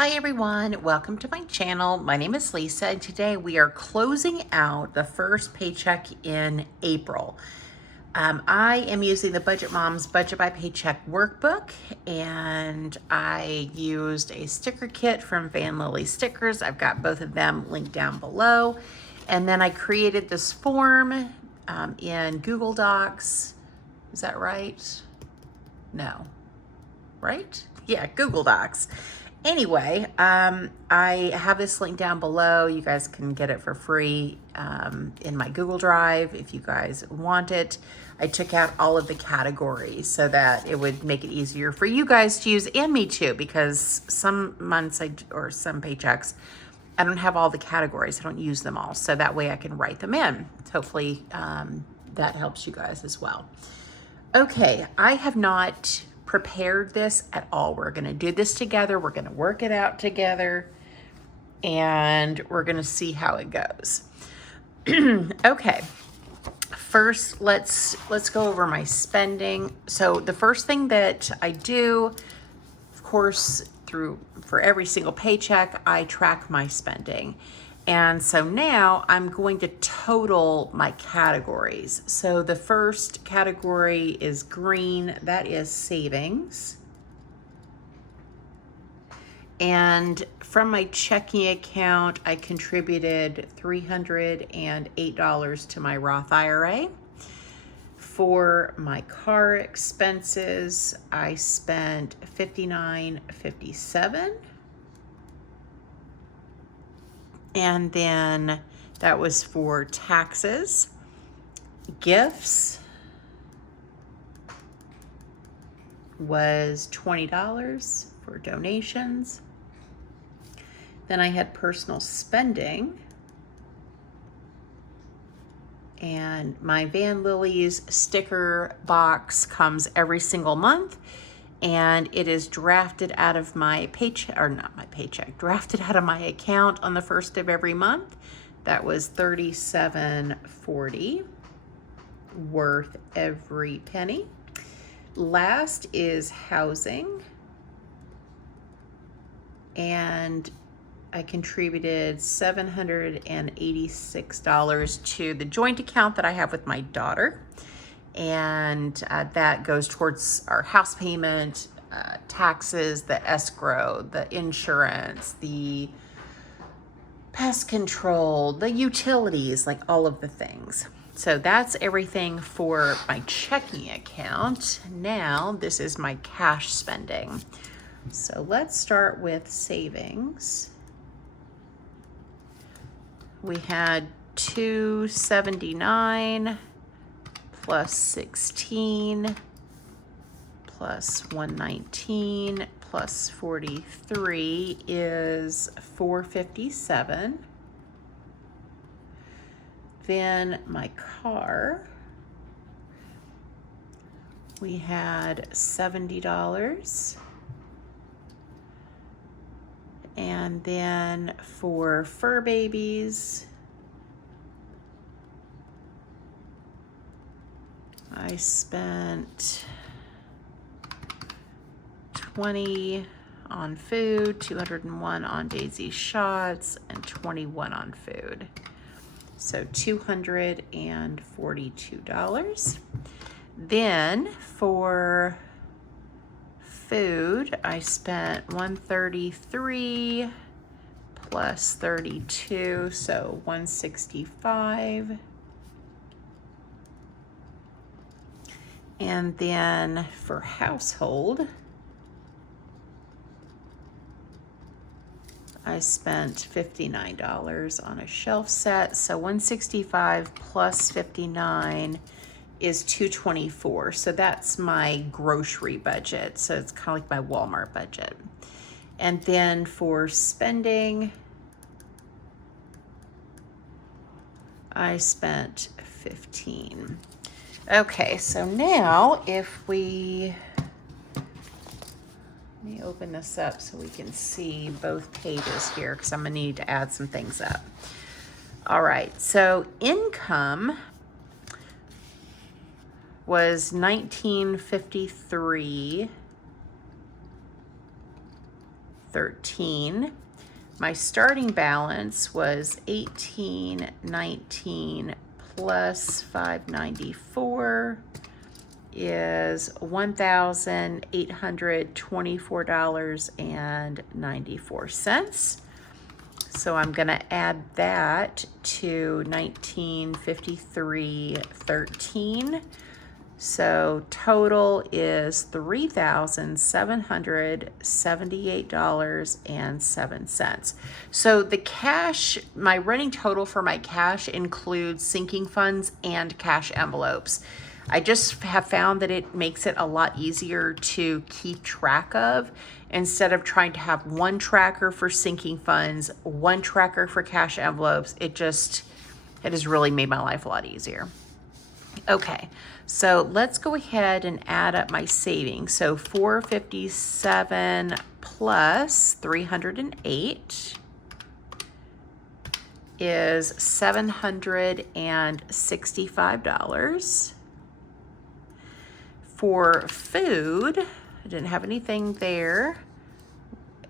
Hi everyone, welcome to my channel. My name is Lisa and today we are closing out the first paycheck in April. I am using the Budget Moms Budget by Paycheck workbook, and I used a sticker kit from VanLilysStickers. I've got both of them linked down below. And then I created this form in Google Docs. Is that right? No, right? Yeah, Google Docs. Anyway, I have this link down below. You guys can get it for free in my Google Drive if you guys want it. I took out all of the categories so that it would make it easier for you guys to use and me too, because some months or some paychecks, I don't have all the categories. I don't use them all. So that way I can write them in. Hopefully that helps you guys as well. Okay, I have not prepared this at all. We're going to do this together. We're going to work it out together, and we're going to see how it goes. Okay. First, let's go over my spending. So the first thing that I do, of course, for every single paycheck, I track my spending. And so now I'm going to total my categories. So the first category is green, that is savings. And from my checking account, I contributed $308 to my Roth IRA. For my car expenses, I spent $59.57. And then that was for taxes. Gifts was $20 for donations. Then I had personal spending, and my VanLilys sticker box comes every single month, and it is drafted out of my paycheck, or not my paycheck, drafted out of my account on the first of every month. That was $37.40, worth every penny. Last is housing, and I contributed $786 to the joint account that I have with my daughter. And that goes towards our house payment, taxes, the escrow, the insurance, the pest control, the utilities, like all of the things. So that's everything for my checking account. Now this is my cash spending. So let's start with savings. We had $279 plus 16 plus 119 plus 43 is 457. Then my car, we had $70. And then for fur babies, I spent $20 on food, $201 on Daisy shots, and $21 on food. So $242. Then for food, I spent $133 plus 32, so $165. And then for household, I spent $59 on a shelf set, so $165 plus 59 is $224. So that's my grocery budget. So it's kind of like my Walmart budget. And then for spending, I spent $15. Okay, so now if let me open this up so we can see both pages here, because I'm gonna need to add some things up. All right, so income was $19.53 $13. My starting balance was $18.19 plus $5.94 is $1,824.94. So I'm going to add that to $1953.13. So total is $3,778.07. So the cash, my running total for my cash includes sinking funds and cash envelopes. I just have found that it makes it a lot easier to keep track of instead of trying to have one tracker for sinking funds, one tracker for cash envelopes. It has really made my life a lot easier. Okay, so let's go ahead and add up my savings. So 457 plus 308 is $765. For food, I didn't have anything there.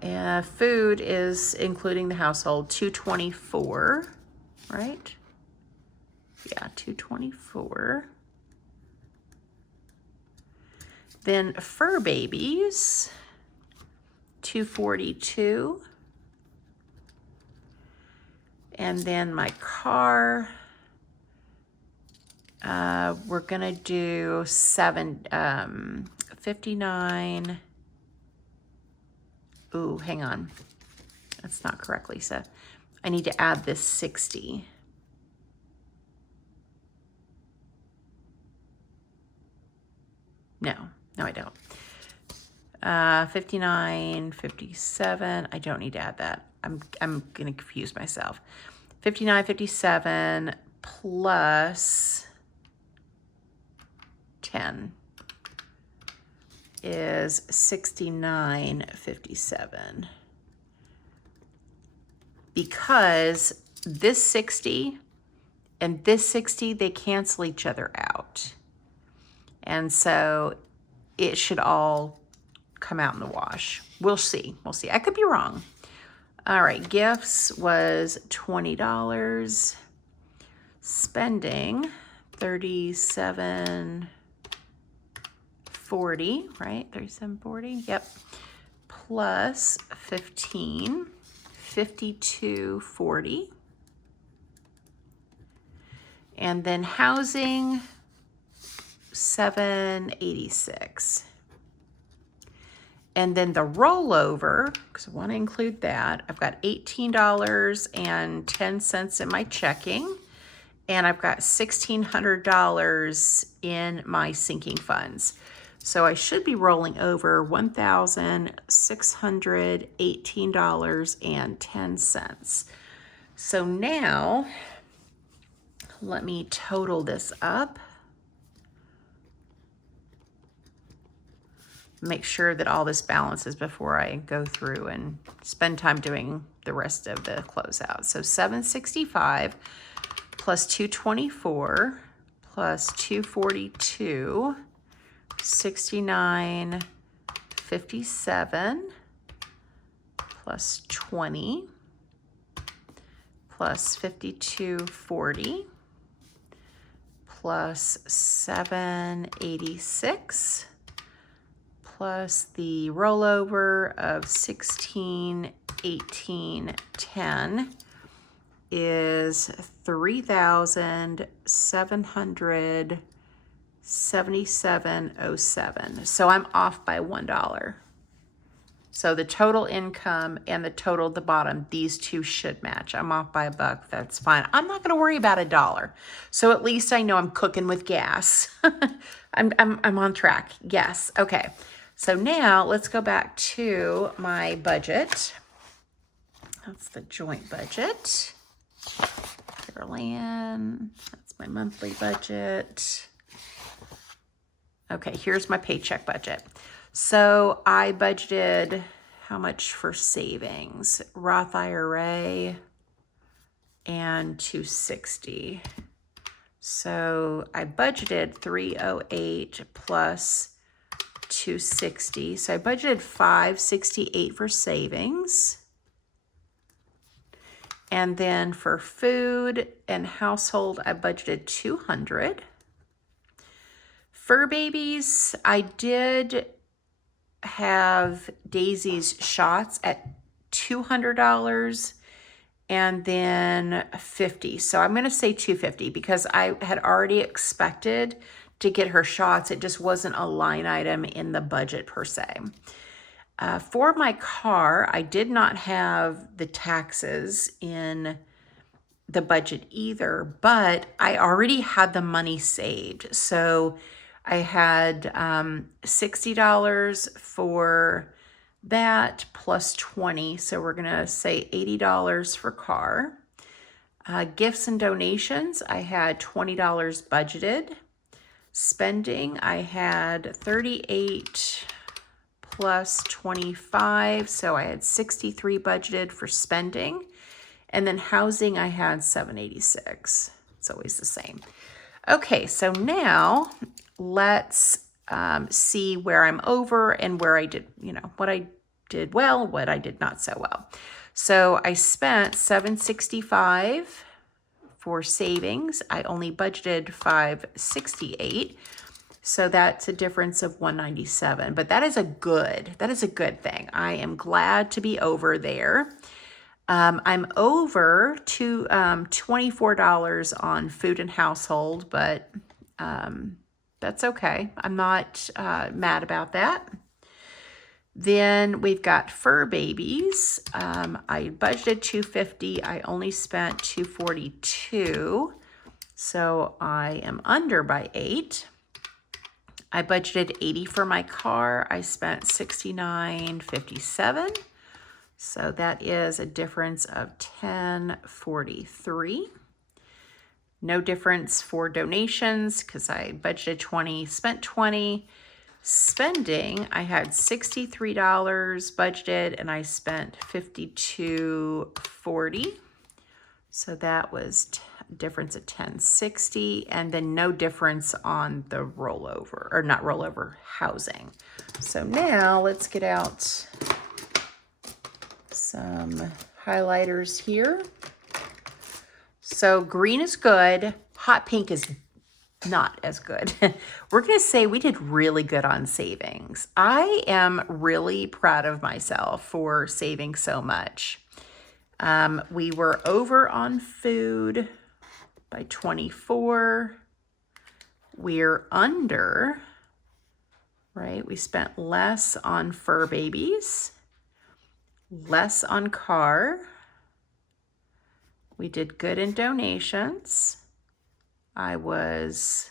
Food is including the household, $224, right? Yeah, $224. Then fur babies, $242. And then my car, we're gonna do 59. Ooh, hang on. That's not correct, Lisa. I need to add this 60. No, I don't. 59, 57. I don't need to add that. I'm gonna confuse myself. 59, 57 plus 10 is 69.57. Because this 60 and this 60, they cancel each other out. And so it should all come out in the wash. We'll see. I could be wrong. All right, gifts was $20. Spending, $37.40, right? $37.40, yep. Plus 15, $52.40. And then housing, $7.86. And then the rollover, because I want to include that, I've got $18.10 in my checking, and I've got $1,600 in my sinking funds. So I should be rolling over $1,618.10. So now, let me total this up. Make sure that all this balances before I go through and spend time doing the rest of the closeout. So 765 plus 224 plus 242, 69.57 plus 20 plus 52.40 plus 786 plus the rollover of 16.18.10 is $3,777.07. So I'm off by $1. So the total income and the total at the bottom, these two should match. I'm off by $1. That's fine. I'm not going to worry about $1. So at least I know I'm cooking with gas. I'm on track. Yes. Okay. So now let's go back to my budget. That's the joint budget. Carolyn, that's my monthly budget. Okay, here's my paycheck budget. So I budgeted how much for savings? Roth IRA and $260. So I budgeted $308 plus 260. So I budgeted 568 for savings. And then for food and household, I budgeted 200. Fur babies, I did have Daisy's shots at $200 and then 50. So I'm going to say 250 because I had already expected to get her shots. It just wasn't a line item in the budget per se. For my car, I did not have the taxes in the budget either, but I already had the money saved. So I had $60 for that plus 20. So we're going to say $80 for car. Gifts and donations, I had $20 budgeted. Spending, I had 38 plus 25. So I had 63 budgeted for spending. And then housing, I had 786. It's always the same. Okay, so now let's see where I'm over and where I did, what I did well, what I did not so well. So I spent $765 for savings. I only budgeted $568. So that's a difference of $197. But that is a good thing. I am glad to be over there. I'm over to $24 on food and household, but that's okay. I'm not mad about that. Then we've got fur babies. I budgeted $250. I only spent $242, so I am under by 8. I budgeted $80 for my car. I spent $69.57. So that is a difference of $10.43. No difference for donations because I budgeted 20, spent 20. Spending, I had $63 budgeted and I spent $52.40. So that was a difference of $10.60, and then no difference on the rollover, or not rollover, housing. So now let's get out some highlighters here. So green is good. Hot pink is not as good. We're going to say we did really good on savings. I am really proud of myself for saving so much. We were over on food by 24. We're under, right? We spent less on fur babies. Less on car. We did good in donations. I was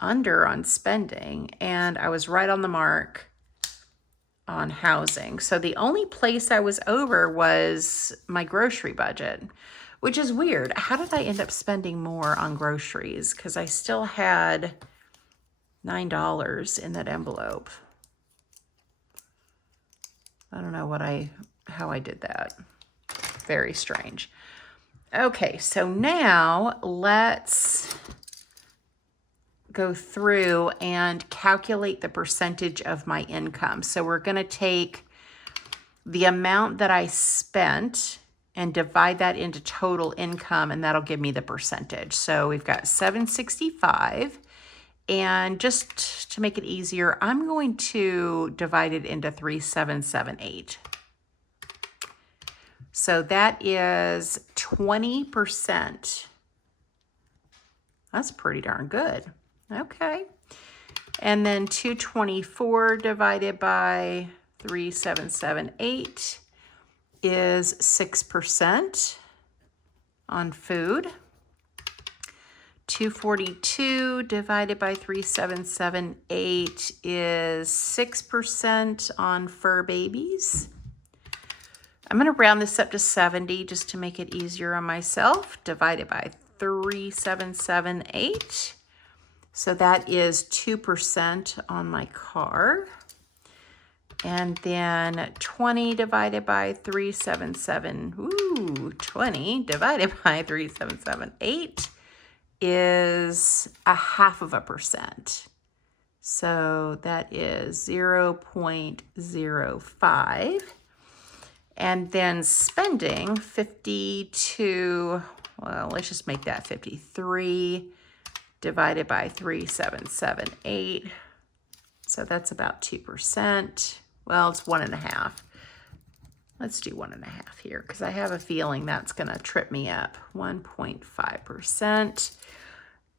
under on spending, and I was right on the mark on housing. So the only place I was over was my grocery budget, which is weird. How did I end up spending more on groceries? Because I still had $9 in that envelope. I don't know how I did that. Very strange. Okay, so now let's go through and calculate the percentage of my income. So we're going to take the amount that I spent and divide that into total income, and that'll give me the percentage. So we've got 765. And just to make it easier, I'm going to divide it into 3778. So that is 20%. That's pretty darn good. Okay. And then 224 divided by 3778 is 6% on food. 242 divided by 3778 is 6% on fur babies. I'm going to round this up to 70 just to make it easier on myself. Divided by 3778. So that is 2% on my car. And then 20 divided by 20 divided by 3778 is 0.5%. So that is 0.05. And then spending 52, well, let's just make that 53 divided by 3,778. So that's about 2%. Well, it's 1.5. Let's do 1.5 here because I have a feeling that's going to trip me up. 1.5%.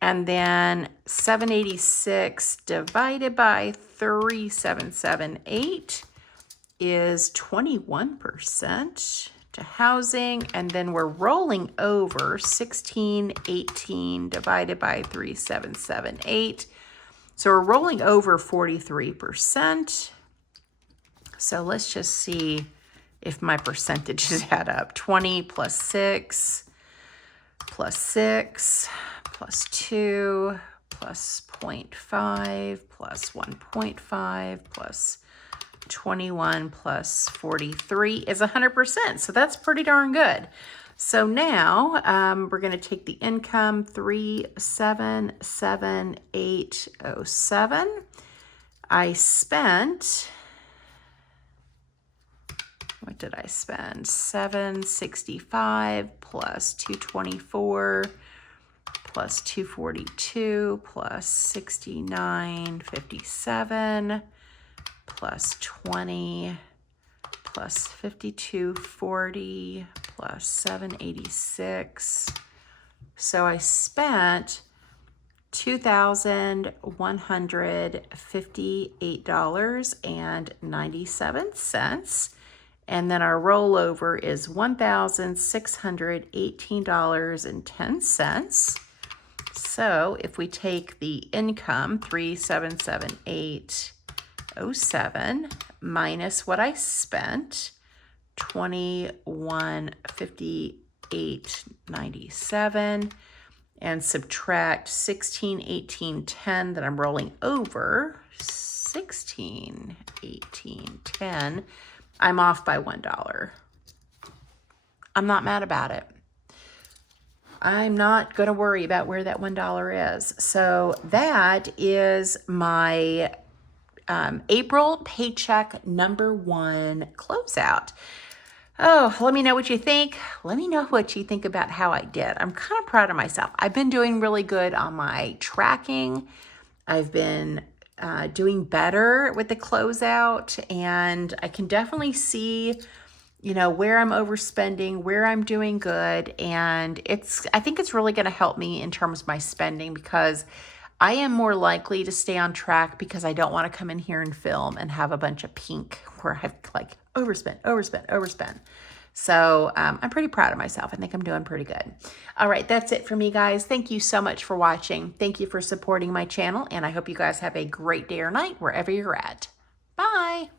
And then 786 divided by 3,778 is 21% to housing. And then we're rolling over 1618 divided by 3,778. So we're rolling over 43%. So let's just see if my percentages add up. 20 plus 6 plus 6 plus 2 plus 0.5 plus 1.5 plus 21 plus 43 is 100%. So that's pretty darn good. So now we're going to take the income 3,778.07. I spent, what did I spend? 765 plus 224 plus 242 plus 69.57 plus 20 plus 52.40 plus 786. So I spent $2,158.97. And then our rollover is $1,618.10. So if we take the income, 3,778.07, minus what I spent, 2,158.97, and subtract 1618.10 that I'm rolling over, 1618.10, I'm off by $1. I'm not mad about it. I'm not going to worry about where that $1 is. So that is my April paycheck number 1 closeout. Oh, let me know what you think. Let me know what you think about how I did. I'm kind of proud of myself. I've been doing really good on my tracking. I've been doing better with the closeout, and I can definitely see, you know, where I'm overspending, where I'm doing good. And I think it's really going to help me in terms of my spending, because I am more likely to stay on track because I don't want to come in here and film and have a bunch of pink where I've like overspent. So I'm pretty proud of myself. I think I'm doing pretty good. All right, that's it for me, guys. Thank you so much for watching. Thank you for supporting my channel, and I hope you guys have a great day or night wherever you're at. Bye.